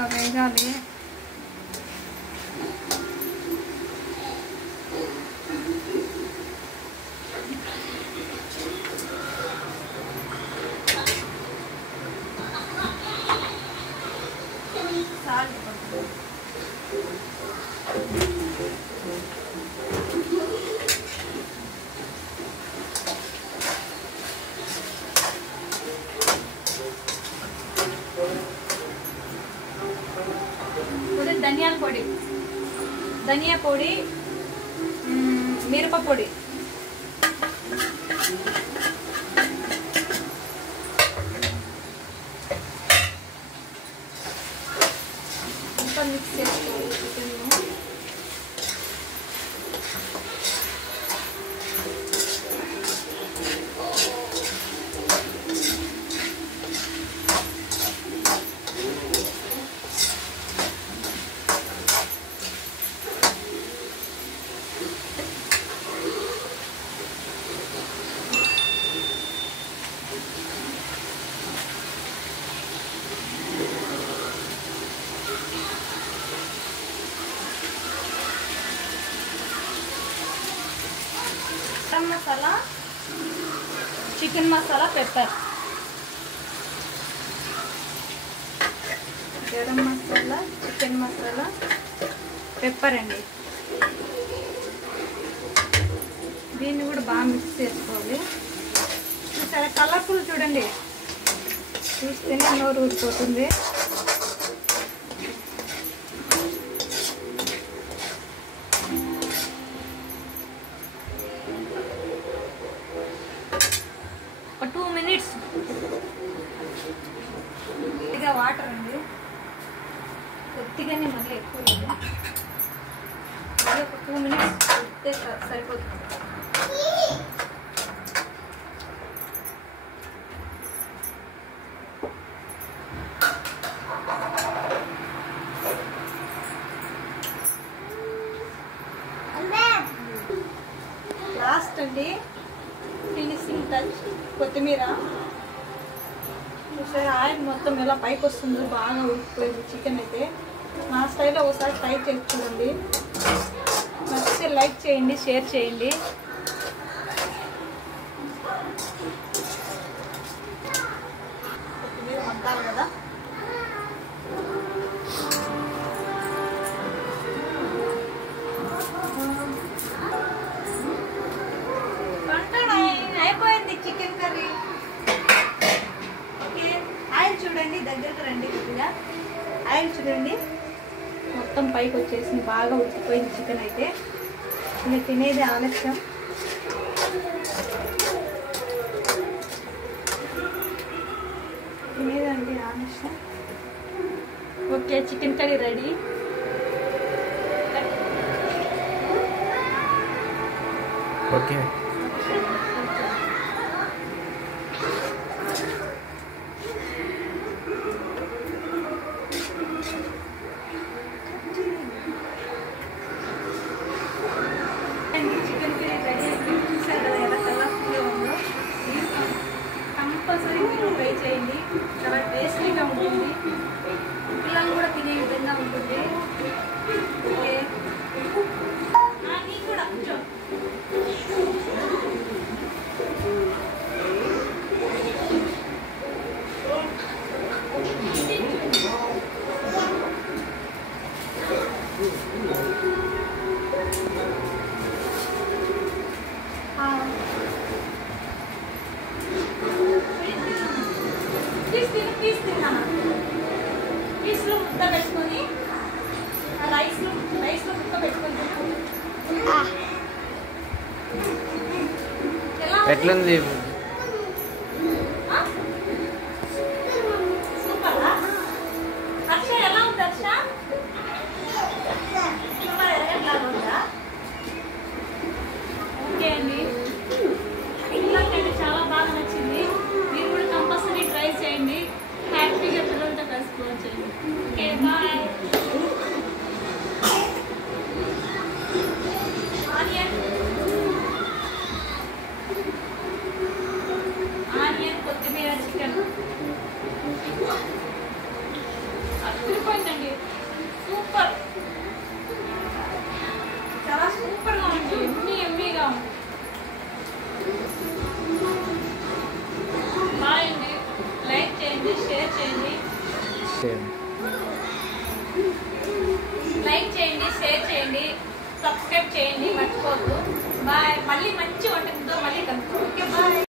ఇంకా వేగాలి. ధనియా పొడి, మిరప పొడి, అంతా మిక్స్ చేసుకోవాలి chicken. Garam masala, chicken masala, pepper. Garam masala, chicken masala, pepper అండి. దీన్ని కూడా బాగా మిక్స్ చేసుకోవాలి. చాలా కలర్ఫుల్ చూడండి, చూస్తేనే నోరు ఊరిపోతుంది. ఒక 2 minutes కొద్దిగా వాటర్ అండి, కొద్దిగానే మళ్ళీ ఎక్కువ లేదు. ఒక 2 minutes ఉడికితే సరిపోతుంది. లాస్ట్ అండి, ఫినిషింగ్ టచ్ కొత్తిమీర. ఒకసారి ఆయిల్ మొత్తం ఎలా పైకి వస్తుందో, బాగా ఉడికిపోయింది చికెన్ అయితే. నా స్టైల్లో ఒకసారి ట్రై చేసి చూడండి. నచ్చితే లైక్ చేయండి, షేర్ చేయండి. కొత్తిమీర మగ్గాలి కదా. అయిపోయింది చికెన్ కర్రీ. ఓకే, ఆయిల్ చూడండి, దగ్గరకు రండి. కొద్దిగా ఆయిల్ చూడండి, మొత్తం పైకి వచ్చేసింది. బాగా ఉడికిపోయింది చికెన్ అయితే. ఇంకా తినేది ఆలస్యం. తినేదండి ఆలస్యం. Okay, chicken curry ready. Okay, chicken curry ready అయిపోయింది. చూసారు కదా ఎలా కలర్ఫుల్గా ఉందో. కంపల్సరీ మీరు ట్రై చేయండి, చాలా టేస్టీగా ఉంటుంది. పిల్లలు కూడా తినే విధంగా ఉంటుంది. ఓకే, నీకు కూడా కొంచెం పీస్లో ముద్ద పెట్టుకొని, రైస్లో ముద్ద పెట్టుకొని ఎట్లుంది? సూపరా? హర్ష ఎలా ఉంది? హర్ష ఎట్లా ఉందా? ఓకే అండి, పిల్లలకైతే చాలా బాగా నచ్చింది. మీరు కూడా కంపల్సరీ ట్రై చేయండి. హ్యాపీగా పిల్లలతో కలుసుకోవచ్చండి. Okay, bye. ఆనియన్, కొత్తిమీర, చికెన్ అదిరిపోయిందండి. లైక్ చేయండి, షేర్ చేయండి, సబ్స్క్రైబ్ చేయండి, మర్చిపోవద్దు. బాయ్. మళ్ళీ